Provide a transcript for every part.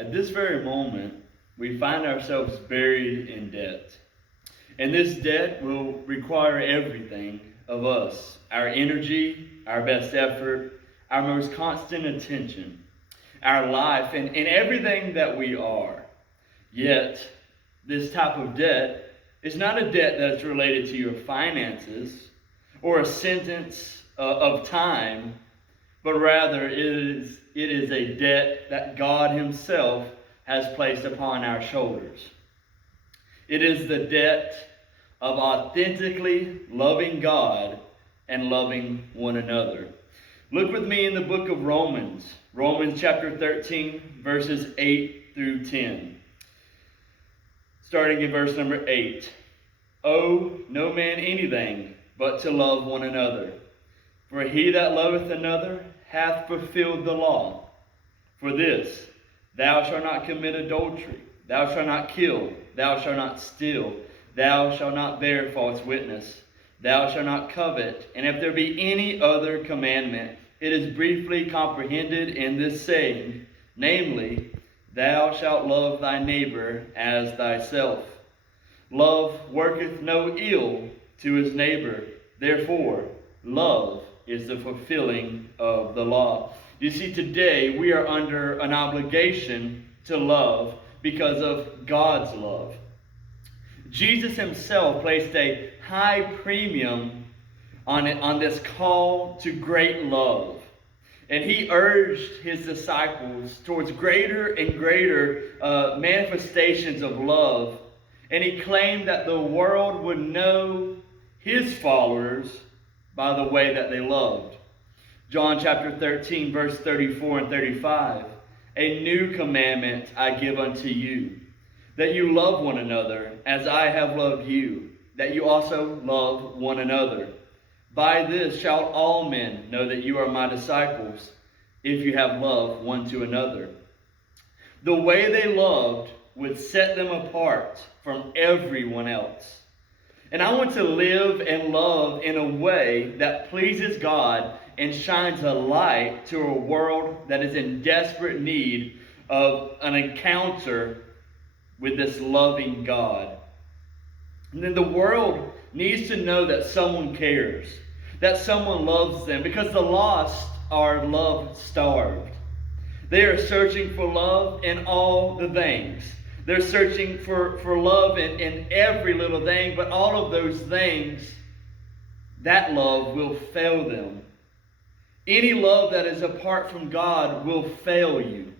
At this very moment, we find ourselves buried in debt. And this debt will require everything of us: our energy, our best effort, our most constant attention, our life, and everything that we are. Yet, this type of debt is not a debt that's related to your finances or a sentence of time, but rather it is a debt that God Himself has placed upon our shoulders. It is the debt of authentically loving God and loving one another. Look with me in the book of Romans, Romans chapter 13, verses 8 through 10. Starting in verse number 8. Owe no man anything but to love one another. For he that loveth another hath fulfilled the law. For this, thou shalt not commit adultery, thou shalt not kill, thou shalt not steal, thou shalt not bear false witness, thou shalt not covet. And if there be any other commandment, it is briefly comprehended in this saying, namely, thou shalt love thy neighbor as thyself. Love worketh no ill to his neighbor. Therefore, love is the fulfilling of the law. You see, today we are under an obligation to love because of God's love. Jesus Himself placed a high premium on this call to great love. And He urged His disciples towards greater and greater manifestations of love. And He claimed that the world would know His followers by the way that they loved. John chapter 13, verse 34 and 35. A new commandment I give unto you, that you love one another as I have loved you, that you also love one another. By this shall all men know that you are my disciples, if you have love one to another. The way they loved would set them apart from everyone else. And I want to live and love in a way that pleases God and shines a light to a world that is in desperate need of an encounter with this loving God. And then the world needs to know that someone cares, that someone loves them, because the lost are love-starved. They are searching for love in all the things. They're searching for love in every little thing, but all of those things, that love will fail them. Any love that is apart from God will fail you,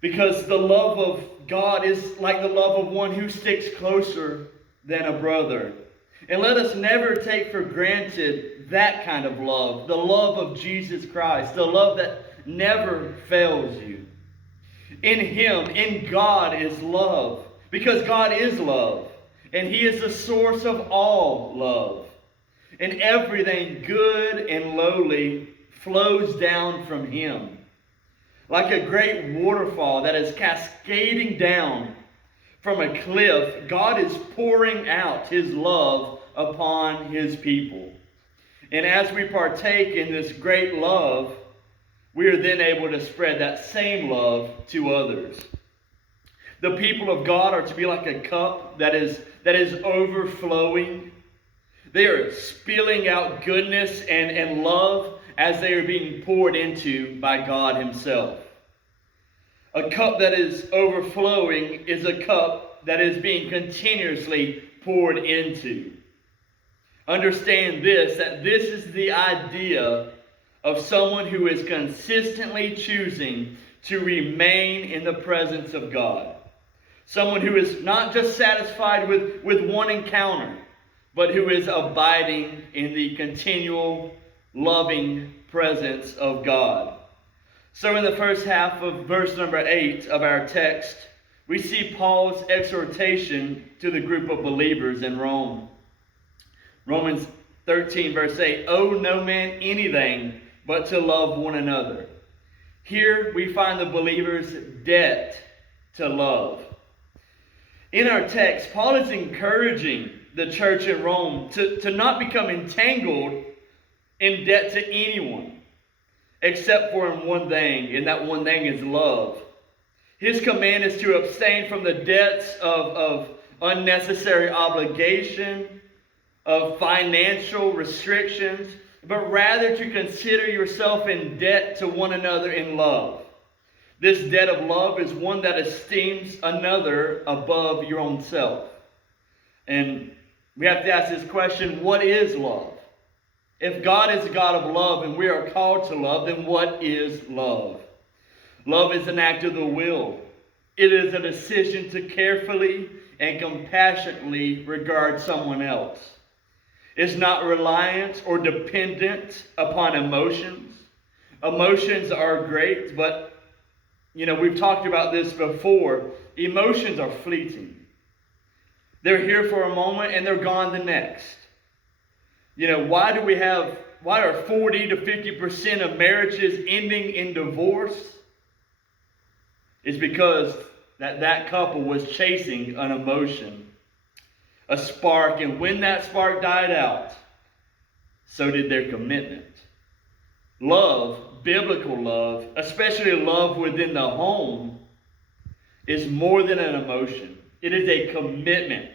because the love of God is like the love of one who sticks closer than a brother. And let us never take for granted that kind of love, the love of Jesus Christ, the love that never fails you. In Him, in God is love, because God is love, and He is the source of all love. And everything good and lowly flows down from Him. Like a great waterfall that is cascading down from a cliff, God is pouring out His love upon His people. And as we partake in this great love, we are then able to spread that same love to others. The people of God are to be like a cup that is overflowing. They are spilling out goodness and love as they are being poured into by God Himself. A cup that is overflowing is a cup that is being continuously poured into. Understand this, that this is the idea of someone who is consistently choosing to remain in the presence of God. Someone who is not just satisfied with one encounter, but who is abiding in the continual, loving presence of God. So in the first half of verse number 8 of our text, we see Paul's exhortation to the group of believers in Rome. Romans 13, verse 8, owe no man anything but to love one another. Here we find the believer's debt to love. In our text, Paul is encouraging the church in Rome to not become entangled in debt to anyone, except for in one thing, and that one thing is love. His command is to abstain from the debts of unnecessary obligation, of financial restrictions, but rather to consider yourself in debt to one another in love. This debt of love is one that esteems another above your own self. And we have to ask this question, what is love? If God is a God of love and we are called to love, then what is love? Love is an act of the will. It is a decision to carefully and compassionately regard someone else. It's not reliant or dependent upon emotions. Emotions are great, but we've talked about this before. Emotions are fleeting. They're here for a moment and they're gone the next. Why are 40 to 50% of marriages ending in divorce? It's because that couple was chasing an emotion, a spark, and when that spark died out, so did their commitment. Love, biblical love, especially love within the home, is more than an emotion. It is a commitment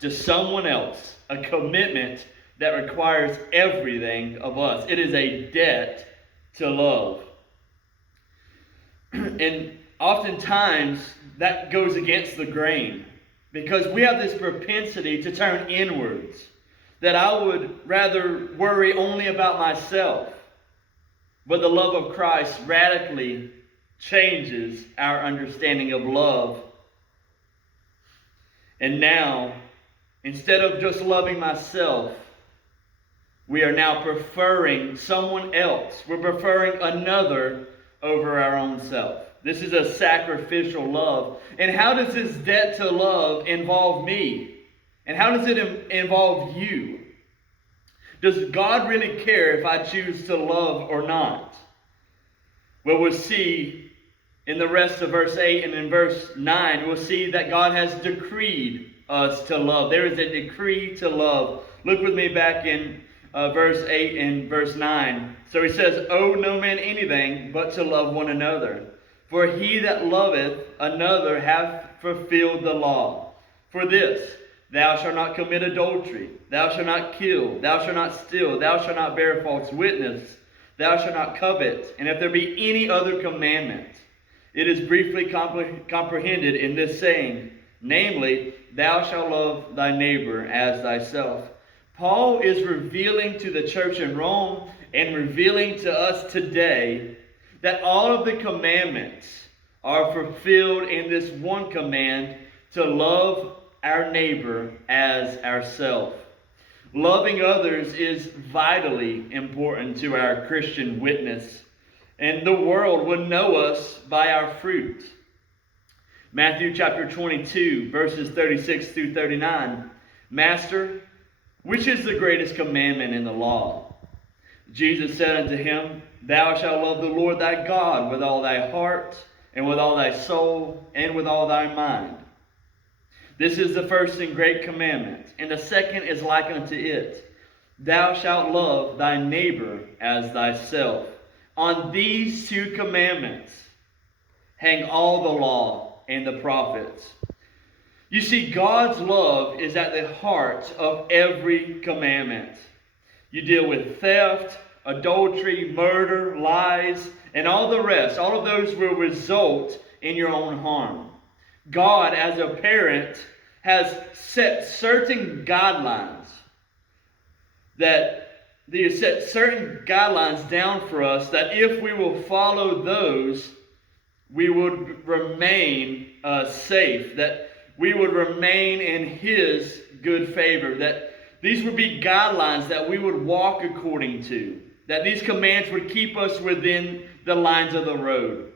to someone else, a commitment that requires everything of us. It is a debt to love. And oftentimes that goes against the grain because we have this propensity to turn inwards, that I would rather worry only about myself. But the love of Christ radically changes our understanding of love. And now, instead of just loving myself, we are now preferring someone else. We're preferring another over our own self. This is a sacrificial love. And how does this debt to love involve me? And how does it involve you? Does God really care if I choose to love or not? Well, we'll see in the rest of verse 8 and in verse 9, we'll see that God has decreed us to love. There is a decree to love. Look with me back in verse 8 and verse 9. So he says, owe no man anything but to love one another. For he that loveth another hath fulfilled the law. For this, thou shalt not commit adultery, thou shalt not kill, thou shalt not steal, thou shalt not bear false witness, thou shalt not covet. And if there be any other commandment, it is briefly comprehended in this saying, namely, thou shalt love thy neighbor as thyself. Paul is revealing to the church in Rome and revealing to us today that all of the commandments are fulfilled in this one command to love our neighbor as ourselves. Loving others is vitally important to our Christian witness, and the world will know us by our fruit. Matthew chapter 22, verses 36 through 39. Master, which is the greatest commandment in the law? Jesus said unto him, thou shalt love the Lord thy God with all thy heart, and with all thy soul, and with all thy mind. This is the first and great commandment, and the second is like unto it. Thou shalt love thy neighbor as thyself. On these two commandments hang all the law and the prophets. You see, God's love is at the heart of every commandment. You deal with theft, adultery, murder, lies, and all the rest. All of those will result in your own harm. God, as a parent, has set certain guidelines down for us that if we will follow those, we would remain safe, that we would remain in His good favor, that these would be guidelines that we would walk according to, that these commands would keep us within the lines of the road.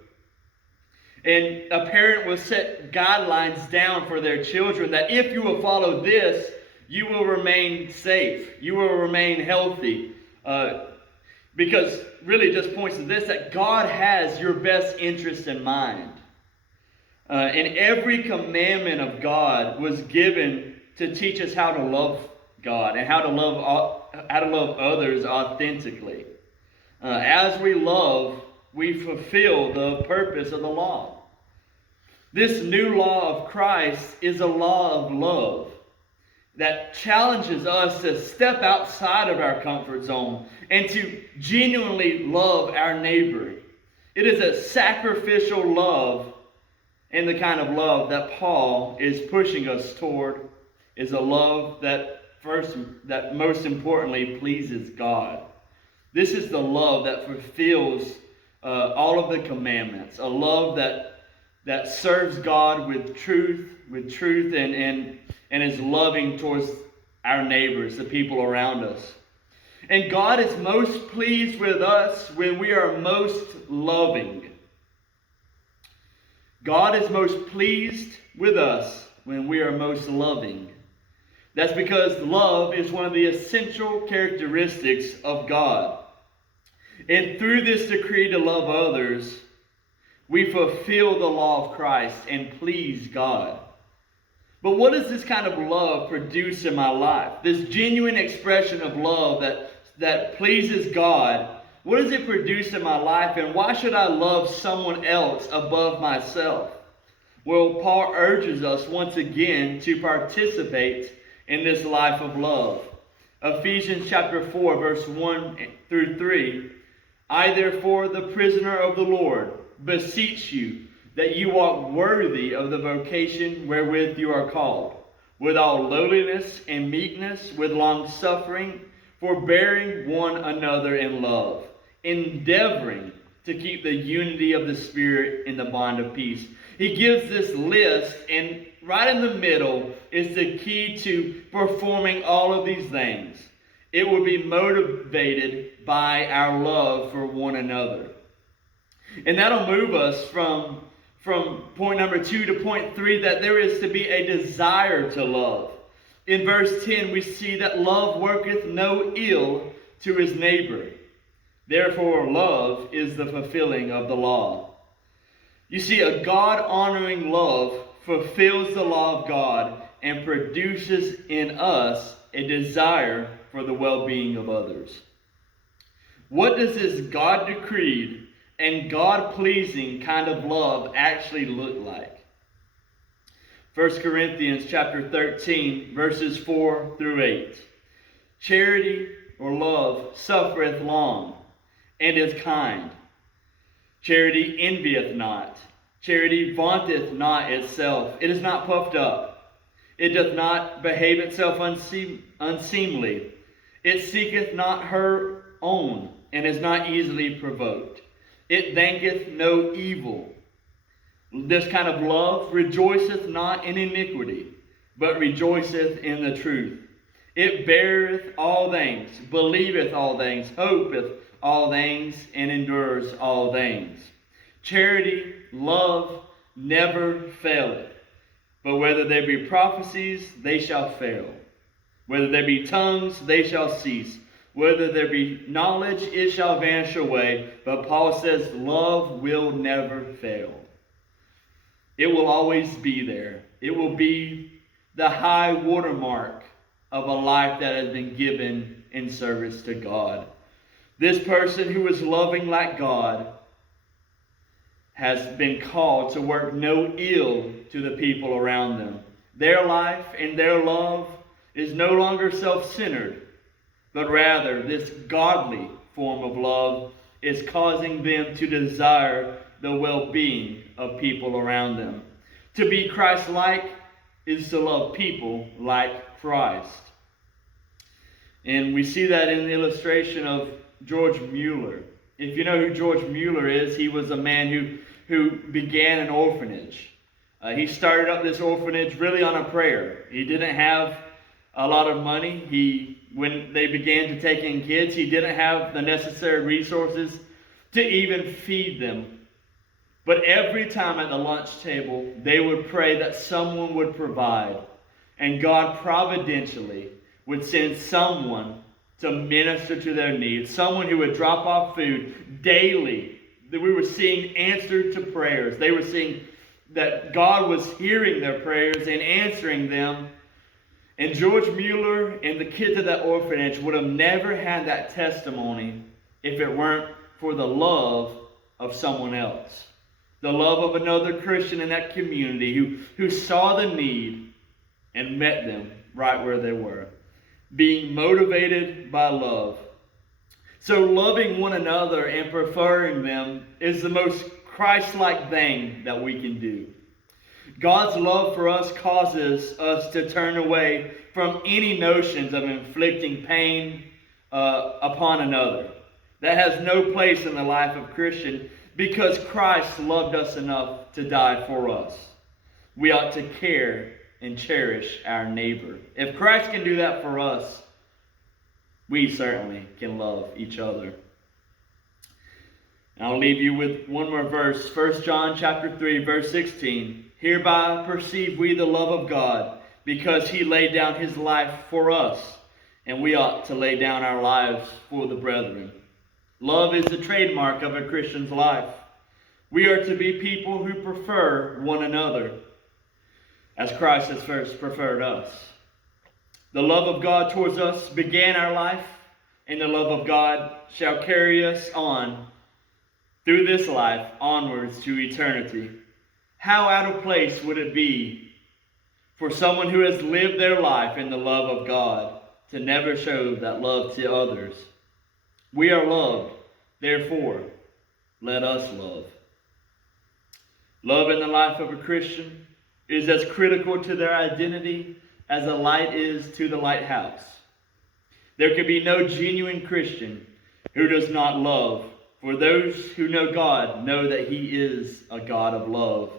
And a parent will set guidelines down for their children that if you will follow this, you will remain safe. You will remain healthy. Because really just points to this, that God has your best interest in mind. And every commandment of God was given to teach us how to love God and how to love others authentically. As we love, we fulfill the purpose of the law. This new law of Christ is a law of love that challenges us to step outside of our comfort zone and to genuinely love our neighbor. It is a sacrificial love, and the kind of love that Paul is pushing us toward is a love that most importantly pleases God. This is the love that fulfills all of the commandments, a love that serves God with truth and is loving towards our neighbors, the people around us. And God is most pleased with us when we are most loving. God is most pleased with us when we are most loving. That's because love is one of the essential characteristics of God. And through this decree to love others, we fulfill the law of Christ and please God. But what does this kind of love produce in my life? This genuine expression of love that pleases God, what does it produce in my life, and why should I love someone else above myself? Well, Paul urges us once again to participate in this life of love. Ephesians chapter 4, verse 1 through 3. I, therefore, the prisoner of the Lord, beseech you that you walk worthy of the vocation wherewith you are called, with all lowliness and meekness, with long suffering, forbearing one another in love, endeavoring to keep the unity of the Spirit in the bond of peace. He gives this list, and right in the middle is the key to performing all of these things. It will be motivated by our love for one another. And that'll move us from point number 2 to point 3, that there is to be a desire to love. In verse 10, we see that love worketh no ill to his neighbor. Therefore, love is the fulfilling of the law. You see, a God-honoring love fulfills the law of God and produces in us a desire for the well-being of others. What does this God-decreed and God-pleasing kind of love actually look like? 1 Corinthians chapter 13, verses 4 through 8. Charity or love suffereth long, and is kind. Charity envieth not. Charity vaunteth not itself. It is not puffed up. It doth not behave itself unseemly. It seeketh not her own, and is not easily provoked. It thinketh no evil. This kind of love rejoiceth not in iniquity, but rejoiceth in the truth. It beareth all things, believeth all things, hopeth all things, and endures all things. Charity, love, never faileth. But whether there be prophecies, they shall fail. Whether there be tongues, they shall cease. Whether there be knowledge, it shall vanish away. But Paul says love will never fail. It will always be there. It will be the high watermark of a life that has been given in service to God. This person who is loving like God has been called to work no ill to the people around them. Their life and their love is no longer self-centered, but rather this godly form of love is causing them to desire the well-being of people around them. To be Christ-like is to love people like Christ. And we see that in the illustration of George Mueller. If you know who George Mueller is, he was a man who began an orphanage. He started up this orphanage really on a prayer. He didn't have a lot of money. When they began to take in kids, he didn't have the necessary resources to even feed them. But every time at the lunch table, they would pray that someone would provide. And God providentially would send someone to minister to their needs, someone who would drop off food daily. That we were seeing answered to prayers. They were seeing that God was hearing their prayers and answering them. And George Mueller and the kids of that orphanage would have never had that testimony if it weren't for the love of someone else. The love of another Christian in that community who saw the need and met them right where they were. Being motivated by love. So loving one another and preferring them is the most Christ-like thing that we can do. God's love for us causes us to turn away from any notions of inflicting pain upon another. That has no place in the life of a Christian because Christ loved us enough to die for us. We ought to care and cherish our neighbor. If Christ can do that for us, we certainly can love each other. And I'll leave you with one more verse. 1 John chapter 3, verse 16. Hereby perceive we the love of God, because he laid down his life for us, and we ought to lay down our lives for the brethren. Love is the trademark of a Christian's life. We are to be people who prefer one another, as Christ has first preferred us. The love of God towards us began our life, and the love of God shall carry us on through this life onwards to eternity. How out of place would it be for someone who has lived their life in the love of God to never show that love to others? We are loved, therefore, let us love. Love in the life of a Christian is as critical to their identity as a light is to the lighthouse. There can be no genuine Christian who does not love, for those who know God know that he is a God of love.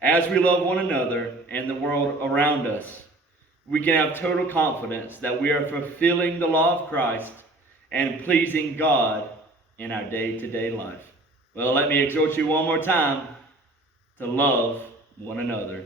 As we love one another and the world around us, we can have total confidence that we are fulfilling the law of Christ and pleasing God in our day-to-day life. Well, let me exhort you one more time to love one another.